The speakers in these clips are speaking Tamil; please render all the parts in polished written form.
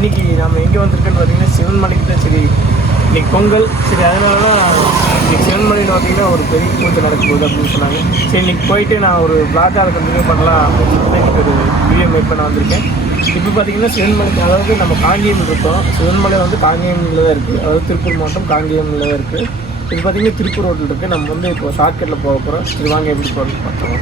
இன்றைக்கி நம்ம எங்கே வந்திருக்கோன்னு பார்த்திங்கன்னா சிவன்மலைக்கு தான். சரி இன்றைக்கி பொங்கல், சரி அதனால தான் இன்றைக்கி சிவன்மலையில் பார்த்திங்கன்னா ஒரு பெரிய பூஜை நடக்க போகுது அப்படின்னு சொன்னாங்க. சரி இன்றைக்கி போயிட்டு நான் ஒரு பிளாக்காக அதை கண்டினியூ பண்ணலாம் அப்படின்னு சொல்லிட்டு இன்றைக்கி ஒரு வீடியோ மேக் பண்ண வந்திருக்கேன். இப்போ பார்த்திங்கன்னா சிவன்மலைக்கு, அதாவது நம்ம காங்கேயம் இருக்கோம். சிவன்மலை வந்து காங்கேயமில் தான் இருக்குது, அதாவது திருப்பூர் மாவட்டம் காங்கேயமில் தான் இருக்குது. இது பார்த்திங்கன்னா திருப்பூர் ரோட்டில் இருக்குது. நம்ம வந்து இப்போ ஷார்ட்கட்டில் போக போகிறோம். சரி வாங்க எப்படி போகிறோம்னு பார்த்தோம்.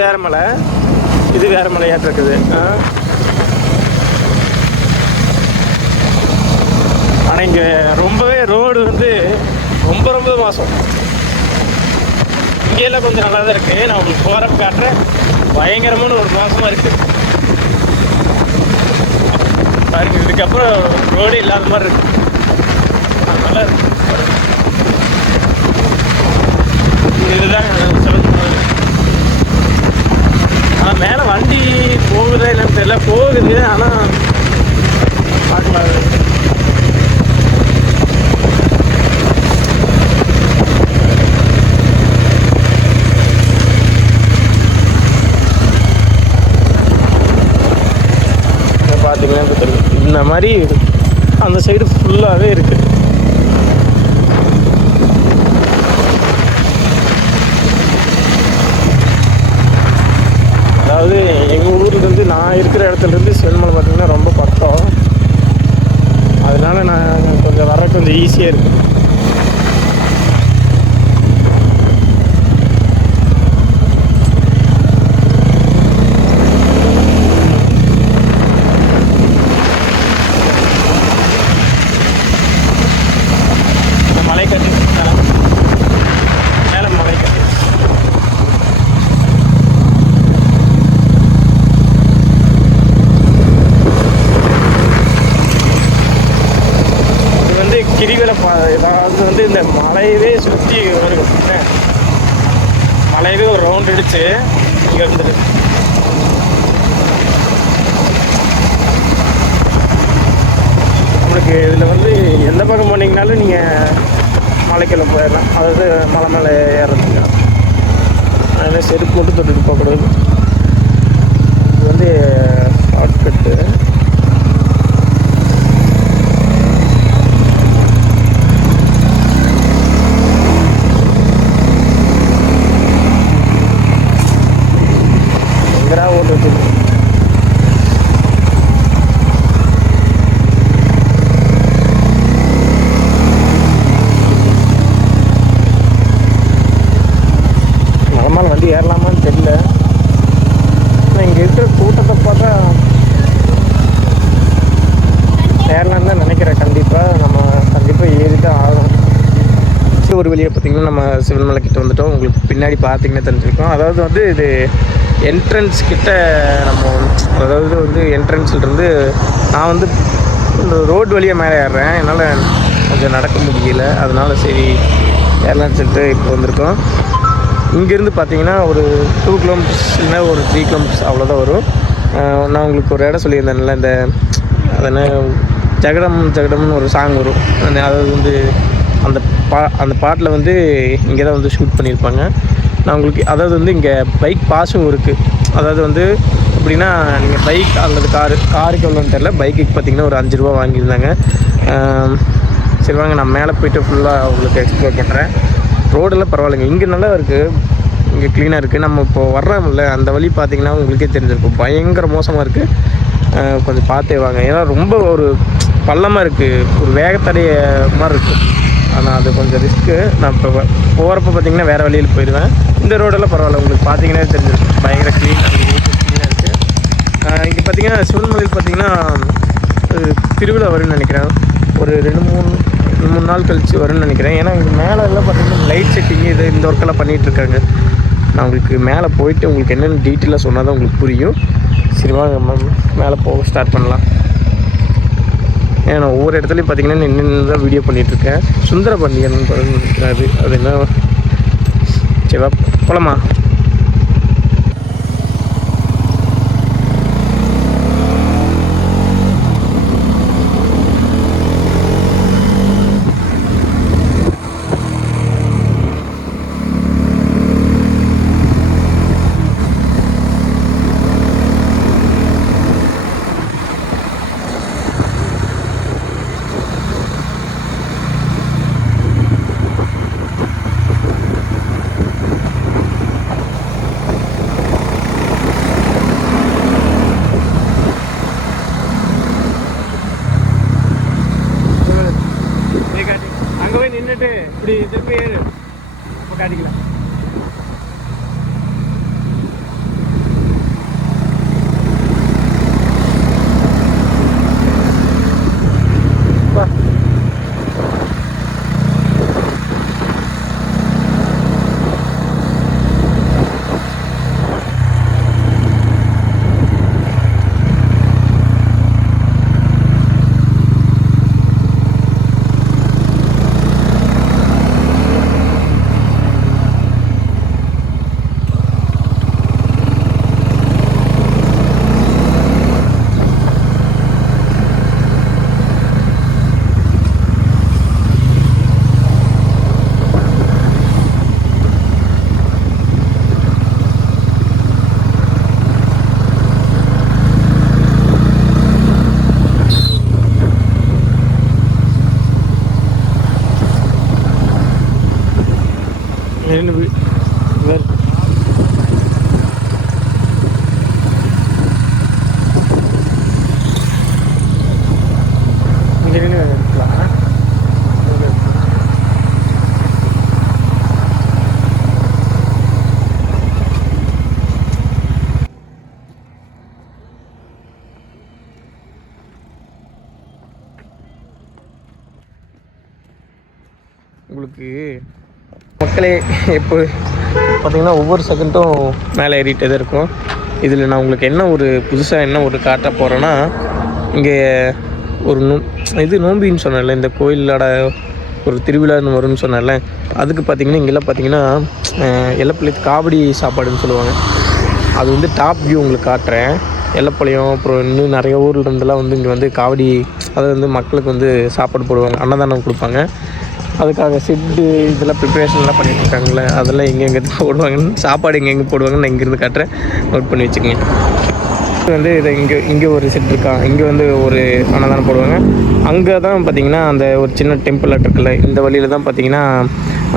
வேறு மலை, இது வேறு மலையாட்டு இருக்குது. ஆனால் இங்கே ரொம்பவே ரோடு வந்து ரொம்ப மோசம். இங்கேயெல்லாம் கொஞ்சம் நல்லா தான் இருக்குது. நான் உங்களுக்கு போகிறப்ப காட்டுறேன். பயங்கரமான ஒரு மோசமாக இருக்குது பாருங்க. இதுக்கப்புறம் ரோடு இல்லாத மாதிரி இருக்குது. நல்லா இருக்கு. இதுதான் ஆனால் மேலே வண்டி போகுதா இல்லைன்னு தெரியல. போகுது, ஆனால் பார்க்கலாம். பார்த்தீங்கன்னா தெரியும், இந்த மாதிரி அந்த சைடு ஃபுல்லாகவே இருக்குது. அதாவது எங்கள் ஊர்லேருந்து, நான் இருக்கிற இடத்துலேருந்து சிவன்மலை பார்த்திங்கன்னா ரொம்ப பக்கம். அதனால நான் கொஞ்சம் வர கொஞ்சம் ஈஸியாக இருக்குது. மலை கட்டி மேலே மலை கட்டி கிரிவல பாதை. ஏதாவது வந்து இந்த மலையவே சுற்றி வரும். மலையவே ஒரு ரவுண்ட் அடிச்சு இங்கே இருந்துட்டு நம்மளுக்கு இதில் வந்து எந்த பக்கம் போனீங்கனாலும் நீங்கள் மலைக்குள்ள போயிடலாம். அதாவது மலை மேலே ஏறதுங்க. அதனால் செருப்பு போட்டு தொட்டுட்டு போகக்கூடாது. இது வந்து ஷார்ட்கட்டு. மலமால் வண்டி ஏறலாமான்னு தெரியல. ஆனால் இங்கே இருக்கிற கூட்டத்தை பார்த்தா ஏறலான்னு தான் நினைக்கிறேன். கண்டிப்பாக ஏறிதான் ஆகும். ஒரு வழியை பார்த்திங்கன்னா நம்ம சிவன்மலை கிட்ட வந்துட்டோம். உங்களுக்கு பின்னாடி பார்த்திங்கன்னா தெரிஞ்சிருக்கோம். அதாவது வந்து இது என்ட்ரன்ஸ் கிட்ட நம்ம, அதாவது வந்து என்ட்ரன்ஸ்லேருந்து நான் வந்து இந்த ரோடு வழியாக மேலே ஏறுறேன். என்னால் கொஞ்சம் நடக்க முடியல. அதனால சரி ஏறலான்னு சொல்லிட்டு இப்போ வந்திருக்கோம். இங்கேருந்து பார்த்தீங்கன்னா ஒரு 2 கிலோமீட்டர்ஸ் இல்லை ஒரு 3 கிலோமீட்டர்ஸ் அவ்வளோதான் வரும். நான் உங்களுக்கு ஒரு இடம் சொல்லியிருந்தேன்ல, இந்த அதனால் ஜகடம்னு ஒரு சாங் வரும். அதாவது வந்து அந்த பாட்டில் வந்து இங்கே தான் வந்து ஷூட் பண்ணியிருப்பாங்க. நான் உங்களுக்கு அதாவது வந்து இங்கே பைக் பாஸும் இருக்குது. அதாவது வந்து எப்படின்னா, நீங்கள் பைக் அல்லது காருக்கு எவ்வளோன்னு தெரியல, பைக்குக்கு பார்த்திங்கன்னா ஒரு 5 ரூபா வாங்கியிருந்தாங்க. சரி வாங்க நான் மேலே போய்ட்டு ஃபுல்லாக உங்களுக்கு எக்ஸ்ப்ளோர் பண்ணுறேன். ரோடெல்லாம் பரவாயில்லைங்க, இங்கே நல்லா இருக்குது, இங்கே க்ளீனாக இருக்குது. நம்ம இப்போது வர்றோம்ல அந்த வழி பார்த்திங்கன்னா உங்களுக்கே தெரிஞ்சிருக்கும், பயங்கர மோசமாக இருக்குது. கொஞ்சம் பார்த்தே வாங்க. ஏன்னா ரொம்ப ஒரு பள்ளமாக இருக்குது, ஒரு வேகத்தடைய மாதிரி இருக்குது. ஆனால் அது கொஞ்சம் ரிஸ்க்கு. நான் இப்போ போகிறப்ப பார்த்திங்கன்னா வேறு வழியில் போயிடுவேன். இந்த ரோடெல்லாம் பரவாயில்ல, உங்களுக்கு பார்த்தீங்கன்னா தெரிஞ்சிருக்கும், பயங்கர க்ளீனாக இருக்குது. இங்கே பார்த்திங்கன்னா சிவன்மலையில் பார்த்திங்கன்னா திருவிழா வரும்னு நினைக்கிறேன். ஒரு 2-3 நாள் கழித்து வரும்னு நினைக்கிறேன். ஏன்னா இங்கே மேலே எல்லாம் பார்த்திங்கன்னா லைட் செட்டிங்கு இந்த ஒர்க்கெல்லாம் பண்ணிகிட்ருக்காங்க. நான் உங்களுக்கு மேலே போயிட்டு உங்களுக்கு என்னென்ன டீட்டெயிலாக சொன்னால் தான் உங்களுக்கு புரியும். சரி வாங்க மேலே போக ஸ்டார்ட் பண்ணலாம். ஏன்னா ஒவ்வொரு இடத்துலையும் பார்த்தீங்கன்னா நின்று தான் வீடியோ பண்ணிகிட்ருக்கேன். சுந்தரபாண்டியன் நினைக்கிறாரு, அது என்ன சரிவா போலாமா? அங்கே போய் நின்றுட்டு இப்படி திருப்பி ஏறு, இப்போ காட்டிக்கலாம். உங்களுக்கு மக்களே இப்போ பார்த்திங்கன்னா ஒவ்வொரு செகண்டும் மேலே ஏறிட்டே தான் இருக்கும். இதில் நான் உங்களுக்கு என்ன ஒரு புதுசாக என்ன ஒரு காட்ட போகிறேன்னா, இங்கே ஒரு நோம்பின்னு சொன்னேன்ல, இந்த கோயிலோட ஒரு திருவிழான்னு வரும்னு சொன்னேன்ல, அதுக்கு பார்த்திங்கன்னா இங்கெல்லாம் பார்த்திங்கன்னா எல்லப்பிள்ளைக்கு காவடி சாப்பாடுன்னு சொல்லுவாங்க. அது வந்து டாப் வியூ உங்களுக்கு காட்டுறேன். எல்லப்பாளையம் அப்புறம் இன்னும் நிறைய ஊரில் இருந்தெல்லாம் வந்து இங்கே வந்து காவடி, அதாவது வந்து மக்களுக்கு வந்து சாப்பாடு போடுவாங்க, அன்னதானம் கொடுப்பாங்க. அதுக்காக ஷெட்டு இதெல்லாம் ப்ரிப்ரேஷன்லாம் பண்ணிகிட்ருக்காங்களே, அதெல்லாம் எங்கெங்கே போடுவாங்கன்னு, சாப்பாடு எங்கெங்கே போடுவாங்கன்னு நான் இங்கேருந்து காட்டுறேன், நோட் பண்ணி வச்சுக்கோங்க. இது வந்து இதை இங்கே ஒரு செட் இருக்கா, இங்கே வந்து ஒரு அன்னதானம் போடுவாங்க. அங்கே தான் பார்த்திங்கன்னா அந்த ஒரு சின்ன டெம்பிள் இருக்குல்ல, இந்த வழியில் தான் பார்த்திங்கன்னா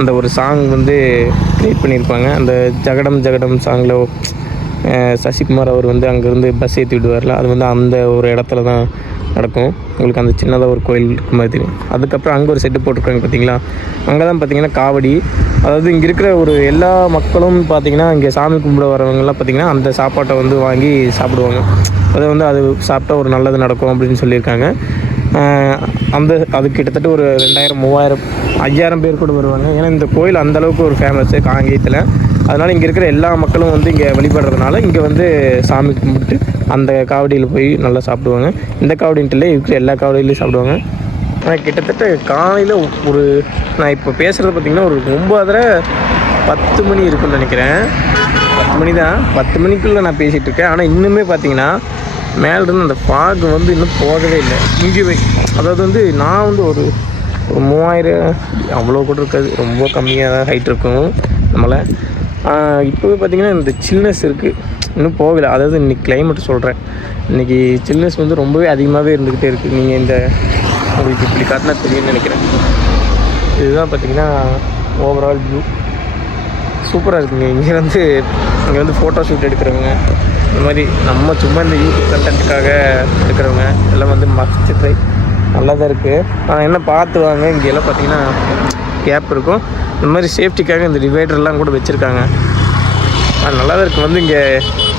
அந்த ஒரு சாங் வந்து க்ரியேட் பண்ணியிருப்பாங்க. அந்த ஜகடம் ஜகடம் சாங்கில் சசிகுமார் அவர் வந்து அங்கேருந்து பஸ் ஏற்றி விடுவார்ல, அது வந்து அந்த ஒரு இடத்துல தான் நடக்கும். உங்களுக்கு அந்த சின்னதாக ஒரு கோயில் இருக்க மாதிரி தெரியும். அதுக்கப்புறம் அங்கே ஒரு செட்டு போட்டிருக்காங்க பார்த்தீங்களா, அங்கே தான் பார்த்திங்கன்னா காவடி, அதாவது இங்கே இருக்கிற ஒரு எல்லா மக்களும் பார்த்திங்கன்னா இங்கே சாமி கும்பிட வரவங்கெல்லாம் பார்த்திங்கன்னா அந்த சாப்பாட்டை வந்து வாங்கி சாப்பிடுவாங்க. அதை வந்து அது சாப்பிட்டா ஒரு நல்லது நடக்கும் அப்படின்னு சொல்லியிருக்காங்க. அது கிட்டத்தட்ட ஒரு 2000, 3000, 5000 பேர் கூட வருவாங்க. ஏன்னா இந்த கோயில் அந்தளவுக்கு ஒரு ஃபேமஸ்ஸு காங்கேயத்தில். அதனால் இங்கே இருக்கிற எல்லா மக்களும் வந்து இங்கே வழிபடுறதுனால இங்கே வந்து சாமி கும்பிட்டு அந்த காவடியில் போய் நல்லா சாப்பிடுவாங்க. இந்த காவடின்ட்டுல இருக்கிற எல்லா காவடியிலையும் சாப்பிடுவாங்க. ஆனால் கிட்டத்தட்ட காலையில் ஒரு நான் இப்போ பேசுகிறது பார்த்திங்கன்னா ஒரு 9:30 மணி இருக்குன்னு நினைக்கிறேன். 10 மணி தான், 10 மணிக்குள்ளே நான் பேசிகிட்டு இருக்கேன். ஆனால் இன்னுமே பார்த்திங்கன்னா மேலேருந்து அந்த ஃபாக் வந்து இன்னும் போகவே இல்லை. இங்கேயுமே அதாவது வந்து நான் வந்து ஒரு 3000 அவ்வளோ கூட இருக்காது, ரொம்ப கம்மியாக தான் ஹைட் இருக்கும் நம்மளை. இப்போவே பார்த்திங்கன்னா இந்த சில்னஸ் இருக்குது, இன்னும் போகலை. அதாவது இன்றைக்கி கிளைமேட் சொல்கிறேன், இன்றைக்கி சில்னஸ் வந்து ரொம்பவே அதிகமாகவே இருந்துக்கிட்டே இருக்குது. நீங்கள் இந்த உங்களுக்கு இப்படி காட்டினா தெரியும்னு நினைக்கிறேன். இதுதான் பார்த்திங்கன்னா ஓவரால் வியூ சூப்பராக இருக்குங்க. இங்கே வந்து ஃபோட்டோ ஷூட் எடுக்கிறவங்க, இந்த மாதிரி நம்ம சும்மா இந்த யூடியூப் கண்டென்ட்டுக்காக எடுக்கிறவங்க எல்லாம் வந்து மஸ்ட் ட்ரை, நல்லா தான் இருக்குது. ஆனால் என்ன பார்த்து வாங்க, இங்கெல்லாம் பார்த்திங்கன்னா கேப் இருக்கும். இந்த மாதிரி சேஃப்டிக்காக இந்த டிவைடர்லாம் கூட வச்சுருக்காங்க. அது நல்லா தான் இருக்குது. வந்து இங்கே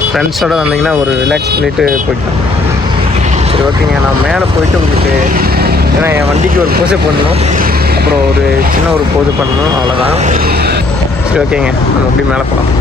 ஃப்ரெண்ட்ஸோடு வந்தீங்கன்னா ஒரு ரிலாக்ஸ் பண்ணிவிட்டு போயிட்டோம். சரி ஓகேங்க, நான் மேலே போயிட்டு உங்களுக்கு, ஏன்னா என் வண்டிக்கு ஒரு பூஜை பண்ணணும், அப்புறம் ஒரு சின்ன ஒரு பூஜை பண்ணணும், அவ்வளோதான். சரி ஓகேங்க, நம்ம அப்படியே மேலே போகலாம்.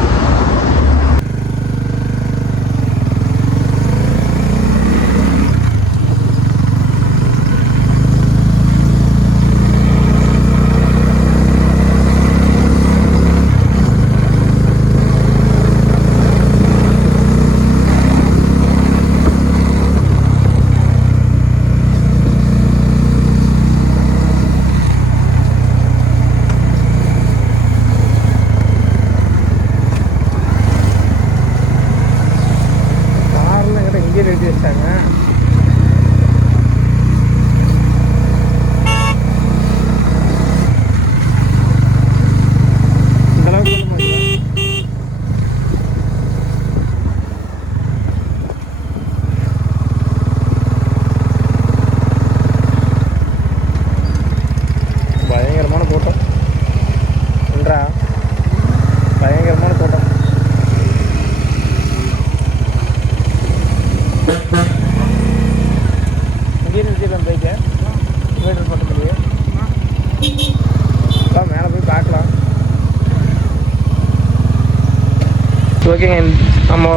அந்த பைக்கை டிவைடர் பக்கத்துலேயே மேலே போய் பார்க்கலாம். ஓகேங்க, நம்ம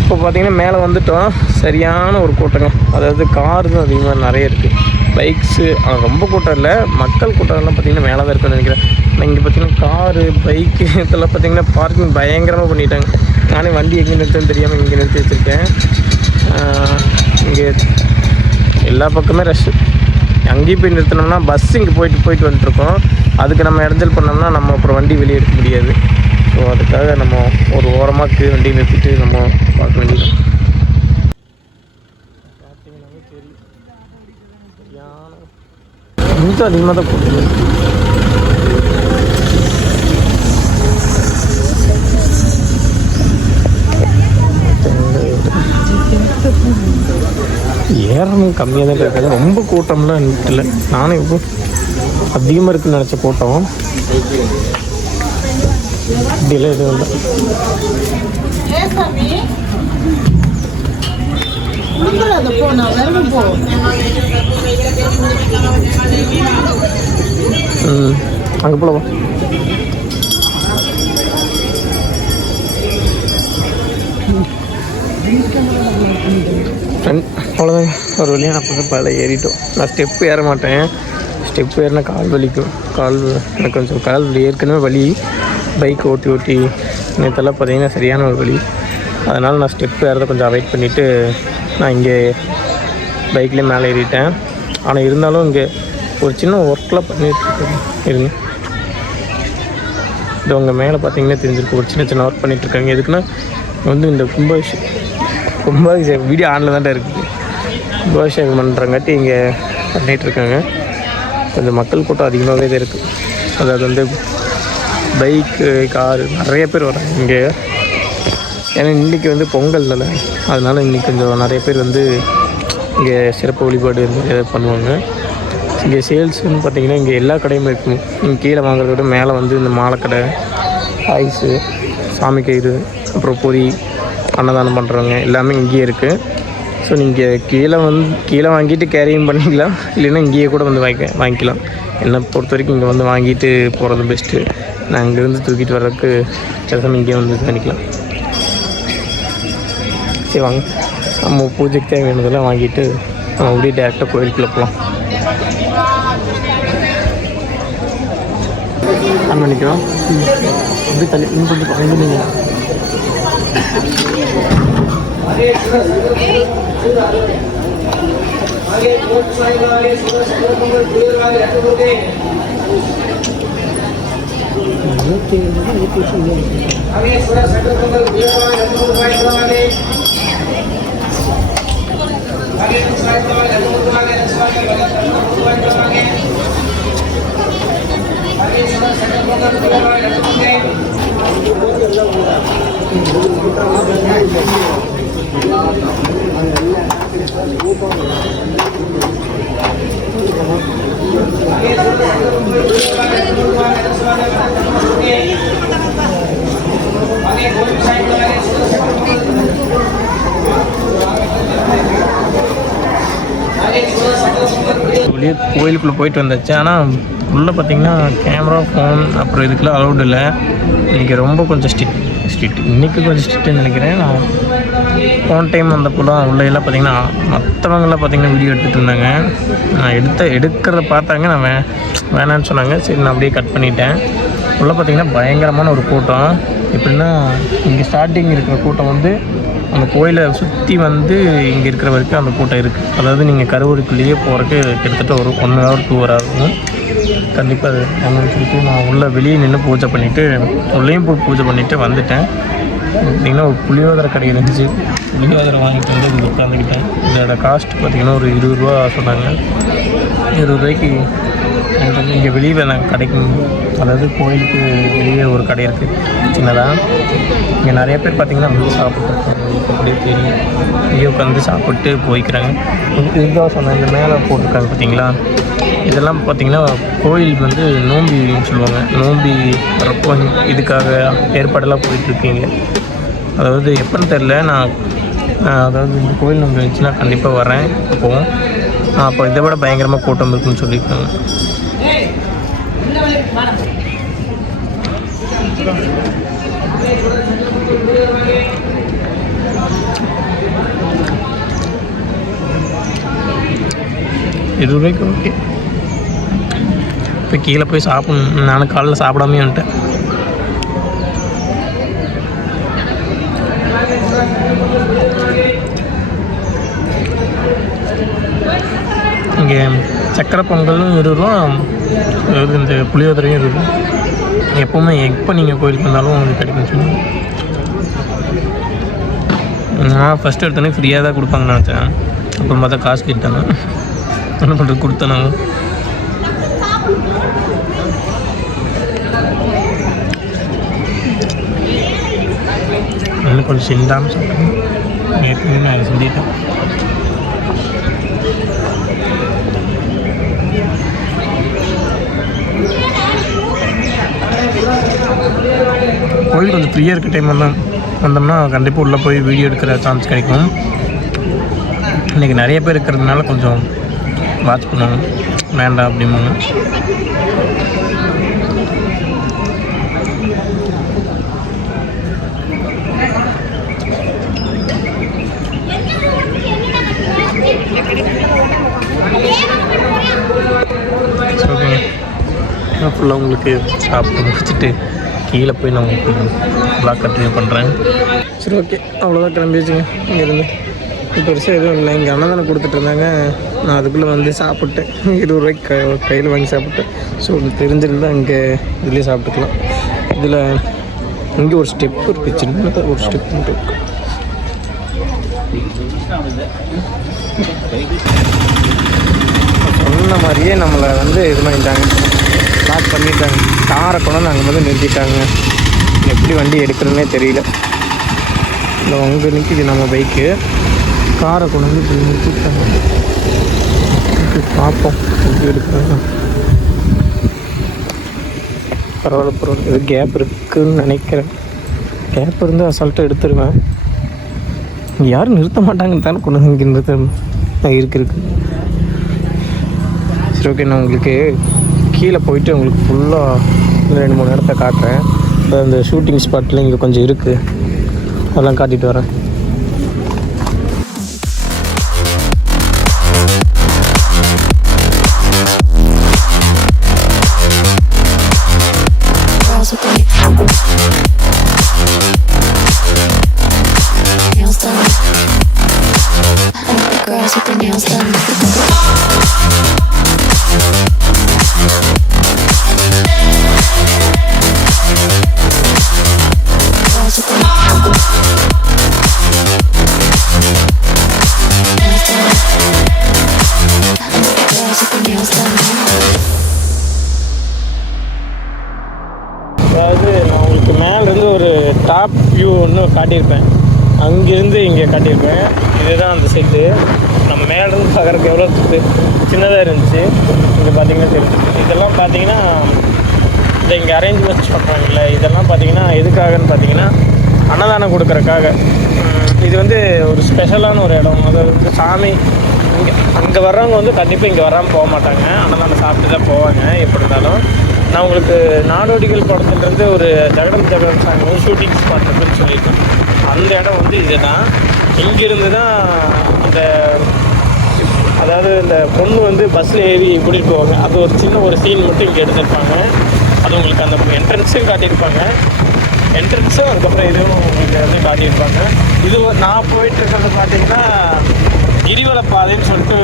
இப்போ பார்த்திங்கன்னா மேலே வந்துட்டோம். சரியான ஒரு கூட்டங்க, அதாவது கார் தான் அதிகமாக நிறைய இருக்குது. பைக்ஸு ரொம்ப கூட்டம் இல்லை, மக்கள் கூட்டம்லாம் பார்த்திங்கன்னா மேலே தான் இருக்குன்னு நினைக்கிறேன். இங்கே பார்த்திங்கன்னா காரு பைக்கு இதெல்லாம் பார்த்திங்கன்னா பார்க்கிங் பயங்கரமாக பண்ணிட்டாங்க. நானே வண்டி எங்கே நிறுத்துன்னு தெரியாமல் இங்கே நிறுத்தி வச்சுருக்கேன். இங்கே எல்லா பக்கமே ரஷ்ஷு. அங்கேயும் போய் நிறுத்தினோம்னா பஸ் இங்கே போயிட்டு வந்துட்டுருக்கோம். அதுக்கு நம்ம இடைஞ்சல் பண்ணோம்னா நம்ம அப்புறம் வண்டி வெளியே எடுக்க முடியாது. ஸோ அதுக்காக நம்ம ஒரு ஓரமாக வண்டி நிறுத்திட்டு நம்ம பார்க்க வேண்டியது. பார்த்தீங்கன்னாவே தெரியும், கொஞ்சம் அதிகமாக தான் போகுது. ஏறணும் கம்மியாக தான் இருக்காது, ரொம்ப கூட்டம்லாம் இல்லை. நானும் இப்போ அதிகமாக இருக்குன்னு நினச்ச கூட்டம் இப்படிலாம் எதுவும் இல்லை. அங்கே போலவா அவ்வளோதான். ஒரு வழியாக நான் கொஞ்சம் பல ஏறிட்டோம். நான் ஸ்டெப்பு ஏற மாட்டேன், ஸ்டெப்பு ஏறினா கால் வலிக்கும். எனக்கு கொஞ்சம் கால் வலி, ஏற்கனவே வலி. பைக் ஓட்டி நேற்றெல்லாம் பார்த்தீங்கன்னா சரியான ஒரு வலி. அதனால் நான் ஸ்டெப்பு ஏறதை கொஞ்சம் அவாய்ட் பண்ணிவிட்டு நான் இங்கே பைக்லேயே மேலே ஏறிட்டேன். ஆனால் இருந்தாலும் இங்கே ஒரு சின்ன ஒர்க்கெலாம் பண்ணிகிட்ருக்கேன். இருங்க, இது உங்கள் மேலே பார்த்தீங்கன்னா தெரிஞ்சிருக்கு, ஒரு சின்ன ஒர்க் பண்ணிகிட்ருக்காங்க. எதுக்குன்னா வந்து இந்த கும்பாபிஷேகம் வீடியோ ஆனில் தான் இருக்குது. கும்பாபிஷேகம் பண்ணுறங்காட்டி இங்கே பண்ணிகிட்ருக்காங்க. கொஞ்சம் மக்கள் கூட்டம் அதிகமாகவே தான் இருக்குது. அதாவது வந்து பைக்கு காரு நிறைய பேர் வராங்க இங்கே. ஏன்னா இன்றைக்கி வந்து பொங்கல் தானே, அதனால் இன்றைக்கி கொஞ்சம் நிறைய பேர் வந்து இங்கே சிறப்பு வழிபாடு எதாவது பண்ணுவாங்க. இங்கே சேல்ஸுன்னு பார்த்திங்கன்னா இங்கே எல்லா கடையுமே இருக்கும். இங்கே கீழே வாங்குறத விட மேலே வந்து இந்த மாலைக்கடை, ஐஸு, சாமி கயிறு, அப்புறம் பொரி, அன்னதானம் பண்ணுறவங்க எல்லாமே இங்கேயே இருக்குது. ஸோ நீங்கள் கீழே வாங்கிட்டு கேரியும் பண்ணிக்கலாம், இல்லைன்னா இங்கேயே கூட வந்து வாங்கிக்கலாம். என்னை பொறுத்த வரைக்கும் இங்கே வந்து வாங்கிட்டு போகிறது பெஸ்ட்டு. நான் இங்கேருந்து தூக்கிட்டு வர்றதுக்கு பேசாமல் இங்கேயே வந்து பண்ணிக்கலாம். சரி வாங்க, நம்ம பூஜைக்கு தேவையானதெல்லாம் வாங்கிட்டு நம்ம அப்படியே டேரெக்டாக கோயிலுக்குள்ளே போகலாம். ஆன் பண்ணிக்கிறோம். அப்படி தள்ளி இன்னும் கொஞ்சம் வாங்கினீங்க. கோயிலுக்குள்ளே போயிட்டு வந்தாச்சு. ஆனால் உள்ளே பார்த்தீங்கன்னா கேமரா, ஃபோன் அப்புறம் இதுக்கெல்லாம் அலௌட் இல்லை. இன்றைக்கி ரொம்ப கொஞ்சம் ஸ்ட்ரிக்ட் இன்றைக்கி கொஞ்சம் ஸ்ட்ரிக்ட்டுன்னு நினைக்கிறேன். நான் போன டைம் வந்தப்போலாம் உள்ளேலாம் பார்த்திங்கன்னா மற்றவங்களாம் பார்த்திங்கன்னா வீடியோ எடுத்துகிட்டு இருந்தாங்க. நான் எடுக்கிறத பார்த்தாங்க, நான் வேணான்னு சொன்னாங்க. சரி, நான் அப்படியே கட் பண்ணிட்டேன். உள்ளே பார்த்திங்கன்னா பயங்கரமான ஒரு கூட்டம். எப்படின்னா இங்கே ஸ்டார்டிங் இருக்கிற கூட்டம் வந்து அந்த கோயிலை சுற்றி வந்து இங்கே இருக்கிற வரைக்கும் அந்த கூட்டம் இருக்குது. அதாவது நீங்கள் கருவறைக்குள்ளேயே போகிறதுக்கு கிட்டத்தட்ட ஒரு 1 hour 2 hour ஆகும் கண்டிப்பாக. அது என்னன்னு சொல்லிட்டு நான் உள்ளே வெளியே நின்று பூஜை பண்ணிவிட்டு உள்ளேயும் போய் பூஜை பண்ணிவிட்டு வந்துட்டேன். பார்த்திங்கன்னா ஒரு புளியோதரை கடை இருந்துச்சு. புளியோதரை வாங்கிட்டு வந்து இங்கே உட்காந்துக்கிட்டேன். இதோட காஸ்ட் பார்த்திங்கன்னா ஒரு 20 ரூபா சொன்னாங்க. 20 ரூபாய்க்கு இங்கே வெளியே நாங்கள் கிடைக்கும். அதாவது கோயிலுக்கு வெளியே ஒரு கடை இருக்குது சின்னதாக. இங்கே நிறைய பேர் பார்த்திங்கன்னா வந்து சாப்பிட்ருக்காங்க. அப்படியே தெரியும், இங்கே உட்காந்து சாப்பிட்டு போய்க்கிறாங்க. இதுதான் சொன்னேன், இந்த மேலே போட்டிருக்காங்க பார்த்திங்களா. இதெல்லாம் பார்த்திங்கன்னா கோயில் வந்து நோம்பி சொல்லுவாங்க. நோம்பி வரப்போ இதுக்காக ஏற்பாடெல்லாம் போயிட்டுருக்கீங்க. அதாவது எப்போன்னு தெரில, நான் அதாவது இந்த கோயில் நோம்பி வந்துச்சுன்னா கண்டிப்பாக வரேன். அப்போவும் அப்போ இதை விட பயங்கரமாக கூட்டம் இருக்குன்னு சொல்லியிருக்காங்க. ₹20 ஓகே. இப்போ கீழே போய் சாப்பிடணும். நானும் காலையில் சாப்பிடாமே வந்துட்டேன். இங்கே சக்கரை பொங்கலும் ₹20, இந்த புளியோதரையும் ₹20. எப்போவுமே எப்போ நீங்கள் கோயிலுக்கு வந்தாலும் உங்களுக்கு கிடைக்கும்னு சொல்லுங்கள். நான் ஃபஸ்ட்டு எடுத்தோன்னே ஃப்ரீயாக தான் கொடுப்பாங்கன்னு நினச்சேன். அப்புறம் பார்த்தா காசு கேட்டாங்க. என்ன பண்ணுறது, கொடுத்தேன் நாங்கள். இன்னும் கொஞ்சம் சிந்தாமல் சாப்பிட்டேன். ஏற்கனவே நான் சிந்திட்டேன். கோயில் கொஞ்சம் ஃப்ரீயாக இருக்க டைம் வந்தோம்னா கண்டிப்பாக உள்ளே போய் வீடியோ எடுக்கிற சான்ஸ் கிடைக்கும். இன்றைக்கி நிறைய பேர் இருக்கிறதுனால கொஞ்சம் வாட்ச் பண்ணுவாங்க, வேண்டாம் அப்படிம்பாங்க. ஓகேங்க, ஃபுல்லாக உங்களுக்கு சாப்பிட்டு முடிச்சுட்டு கீழே போய் நான் உங்களுக்கு ப்ளாக் கண்டினியூ பண்ணுறேன். சரி ஓகே, அவ்வளோதான், கிளம்பிடுச்சுங்க இங்கேருந்து. பெருசாக எதுவும் இல்லை. இங்கே அன்னதானே கொடுத்துட்டு இருந்தாங்க. நான் அதுக்குள்ளே வந்து சாப்பிட்டேன். ₹20 கையில் வாங்கி சாப்பிட்டேன். ஸோ தெரிஞ்சிருந்தால் இங்கே இதுலேயே சாப்பிட்டுக்கலாம். இதில் இங்கே ஒரு ஸ்டெப் இருக்குது, சின்னதாக ஒரு ஸ்டெப் மட்டும் இருக்குது. சொன்ன மாதிரியே நம்மளை வந்து இது பண்ணிட்டாங்க, லாக் பண்ணிட்டாங்க. காரை கொண்டு அங்கே வந்து நிறுத்திட்டாங்க. எப்படி வண்டி எடுக்கிறதுனே தெரியல. இல்லை அங்கே நிற்கிது நம்ம பைக்கு, காரை கொண்டு வந்து இப்படி நிறுத்திட்டாங்க. பார்ப்போம் எப்படி எடுக்கிறாங்க. பரவாயில்ல, இது கேப் இருக்குதுன்னு நினைக்கிறேன். கேப் இருந்து அசால்ட்டாக எடுத்துருவேன். இங்கே யாரும் நிறுத்த மாட்டாங்கன்னு தானே கொண்டு வந்து இங்கே நிறுத்த இருக்குது. சரி ஓகே, நான் உங்களுக்கு கீழே போயிட்டு உங்களுக்கு ஃபுல்லாக 2-3 இடத்த காட்டுறேன். அந்த ஷூட்டிங் ஸ்பாட்டில் இங்கே கொஞ்சம் இருக்குது, அதெல்லாம் காட்டிட்டு வரேன். அதாவது நான் உங்களுக்கு மேலேருந்து ஒரு டாப் வியூ ஒன்று காட்டியிருப்பேன், அங்கேருந்து இங்கே காட்டியிருப்பேன். இதுதான் அந்த சைட்டு. நம்ம மேலேருந்து பார்க்குறதுக்கு எவ்வளோ சின்னதாக இருந்துச்சு. இங்கே பார்த்தீங்கன்னா தெரிஞ்சுது. இதெல்லாம் பார்த்தீங்கன்னா இந்த இங்கே அரேஞ்ச்மெண்ட்ஸ் பண்ணுறாங்கல்ல, இதெல்லாம் பார்த்தீங்கன்னா எதுக்காகன்னு பார்த்தீங்கன்னா அன்னதானம் கொடுக்குறக்காக. இது வந்து ஒரு ஸ்பெஷலான ஒரு இடம். அதாவது வந்து சாமி இங்கே அங்கே வர்றவங்க வந்து கண்டிப்பாக இங்கே வராமல் போக மாட்டாங்க, அன்னதானம் சாப்பிட்டு தான் போவாங்க எப்படி இருந்தாலும். நான் உங்களுக்கு நாடோடிகள் படத்துலேருந்து ஒரு ஜகடம் சாங் வந்து ஷூட்டிங் ஸ்பாட் இருக்குன்னு சொல்லியிருக்கேன். அந்த இடம் வந்து இது தான். இங்கேருந்து தான் அந்த அதாவது இந்த பொண்ணு வந்து பஸ்ஸில் ஏறி கூட்டிகிட்டு போவாங்க. அது ஒரு சின்ன ஒரு சீன் மட்டும் இங்கே எடுத்திருப்பாங்க. அது உங்களுக்கு அந்த என்ட்ரன்ஸும் காட்டியிருப்பாங்க. என்ட்ரன்ஸும் அதுக்கப்புறம் இதுவும் உங்களுக்கு வந்து காட்டியிருப்பாங்க. இது நான் போயிட்டுருக்கிறது பார்த்தீங்கன்னா கிரிவல பாதைன்னு சொல்லிட்டு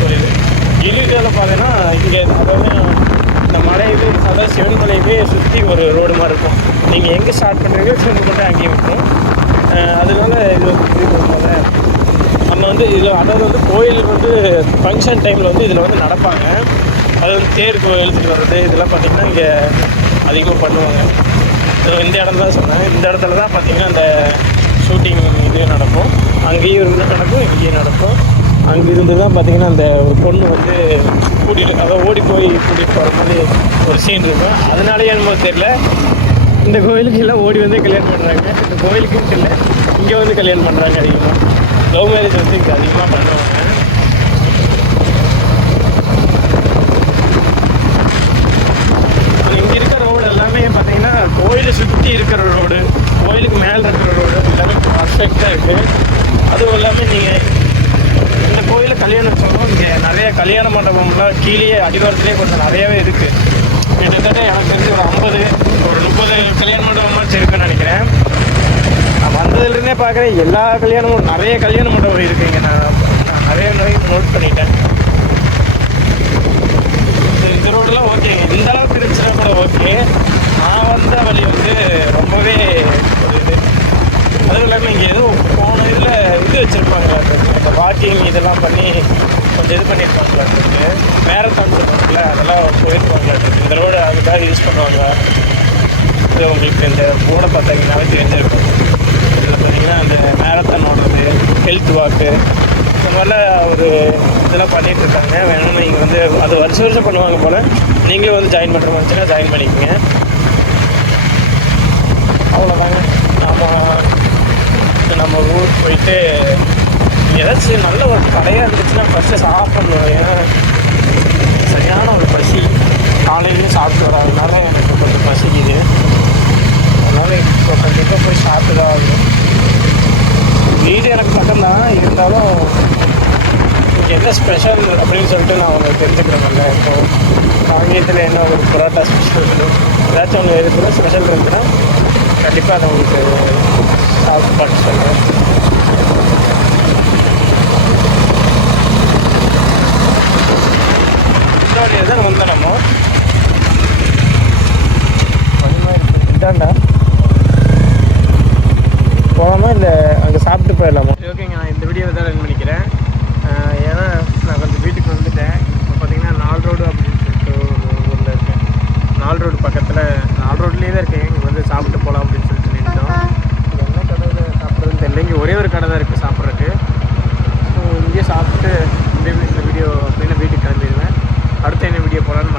சொல்லிடு. கிரிவல பாதைன்னா இங்கே அதாவது இந்த மலையிலே அதாவது சிவன் மலையிலே சுற்றி ஒரு ரோடு மாதிரி இருக்கும். நீங்கள் எங்கே ஸ்டார்ட் பண்ணுறீங்களோ சிவன் கொண்டு அங்கேயும் விட்டுரும். அதனால இது வந்து கிரிவல பாதை. நம்ம வந்து இதில் அதாவது வந்து கோயிலுக்கு வந்து ஃபங்க்ஷன் டைமில் வந்து இதில் வந்து நடப்பாங்க. அது வந்து தேருக்கு எழுத்துட்டு வர்றது இதெல்லாம் பார்த்திங்கன்னா இங்கே அதிகமாக பண்ணுவாங்க. இந்த இடம் தான் சொன்னேன். இந்த இடத்துல தான் பார்த்திங்கன்னா அந்த ஷூட்டிங் இது நடக்கும். அங்கேயும் இருந்து நடக்கும், இங்கேயும் நடக்கும். அங்கேருந்து தான் பார்த்திங்கன்னா அந்த ஒரு பொண்ணு வந்து கூட்டிகிட்டு அதை ஓடி போய் கூட்டிகிட்டு போகிற மாதிரி ஒரு சீன் இருக்கும். அதனாலேயே என்னமோ தெரியல, இந்த கோயிலுக்கு எல்லாம் ஓடி வந்து கல்யாணம் பண்ணுறாங்க. இந்த கோயிலுக்குன்னு இல்லை, இங்கே வந்து கல்யாணம் பண்ணுறாங்க. அதிகமாக லவ் மேரேஜ் வந்து இங்கே அதிகமாக பண்ணுவாங்க. கல்யாண மண்டபம்லாம் கீழே அடிவாரத்துலேயே கொஞ்சம் நிறையாவே இருக்குது. கிட்டத்தட்ட எனக்கு தெரிஞ்சு ஒரு 30 கல்யாண மண்டபமாச்சு இருக்குன்னு நினைக்கிறேன். நான் வந்ததுலேருந்தே பார்க்குறேன் எல்லா கல்யாணமும் நிறைய கல்யாண மண்டபம் இருக்குங்க. நான் நிறைய நோட் பண்ணிட்டேன். இந்த ரோடெலாம் ஓகேங்க, இந்த அளவுக்கு இருந்துச்சுன்னா கூட ஓகே. நான் வந்த வழி வந்து ரொம்பவே ஒரு இது. அதுவும் இல்லாமல் இங்கே எதுவும் போன இதில் இது வச்சுருப்பாங்க, இந்த வாக்கிங் இதெல்லாம் பண்ணி கொஞ்சம் இது பண்ணியிருப்பாங்களாட்டுருக்கு. மேரத்தான் சொல்லுவாங்கல்ல, அதெல்லாம் போயிருப்பாங்களாட்டுருக்கு. இந்த ரோடு அதுக்காக யூஸ் பண்ணுவாங்க. இது உங்களுக்கு இந்த போர்டை பார்த்தாங்கன்னாவே தெரிஞ்சிருக்கும். இதில் பார்த்தீங்கன்னா அந்த மேரத்தான் ஓடுறது, ஹெல்த் வாக்கு, இந்த மாதிரிலாம் ஒரு இதெல்லாம் பண்ணிகிட்ருக்காங்க. வேணும்னா இங்கே வந்து அது வருஷம் பண்ணுவாங்க போல். நீங்களும் வந்து ஜாயின் பண்ணுற மாதிரிச்சுன்னா ஜாயின் பண்ணிக்கோங்க. அவ்வளோதாங்க. நம்ம ஊருக்கு போயிட்டு ஏதாச்சும் நல்ல ஒரு கடையாக இருந்துச்சுன்னா ஃபஸ்ட்டு சாப்பிட்ணும். ஏன்னா சரியான ஒரு பசி, காலையிலையும் சாப்பிட்டு வராதனால எனக்கு கொஞ்சம் பசிக்குது. அதனால் இப்போ கண்டிப்பாக போய் சாப்பிட்டு தான் ஆகணும். வீடு எனக்கு பக்கம்தான், இருந்தாலும் இங்கே என்ன ஸ்பெஷல் அப்படின்னு சொல்லிட்டு நான் அவங்க தெரிஞ்சுக்கிறேன்ல. இப்போ காங்கேயத்தில் என்ன ஒரு பரோட்டா ஸ்பெஷல் ஏதாச்சும் ஒன்று இருக்கிற ஸ்பெஷல் இருக்குன்னா கண்டிப்பாக அதை உங்களுக்கு சாப்பிட்டு பார்த்து சொல்கிறேன். முன்னாடி தான் வந்தோம் நம்ம. இதாண்டா போகாமல் இல்லை அங்கே சாப்பிட்டு போயிடலாமா? ஓகேங்க, நான் இந்த வீடியோவை தான் ரன் பண்ணிக்கிறேன். ஏன்னா நான் கொஞ்சம் வீட்டுக்கு வந்துட்டேன். இப்போ பார்த்தீங்கன்னா 4 ரோடு அப்படின்னு சொல்லிட்டு ஒரு ஊரில் இருக்கேன். 4 ரோடு பக்கத்தில் 4 ரோட்லேயே தான் இருக்கேன். இங்கே வந்து சாப்பிட்டு போகலாம் அப்படின்னு சொல்லிட்டு நின்றுட்டோம். என்ன கடையில் சாப்பிட்றதுன்னு தெரியல. இங்கே ஒரே ஒரு கடை தான் இருக்குது சாப்பிட்றதுக்கு. ஸோ இங்கேயே சாப்பிட்டு இந்த வீடியோ அப்படின்னு வீட்டுக்கு கிளம்பிடுவேன். அடுத்த என்ன வீடியோ போகலான்னு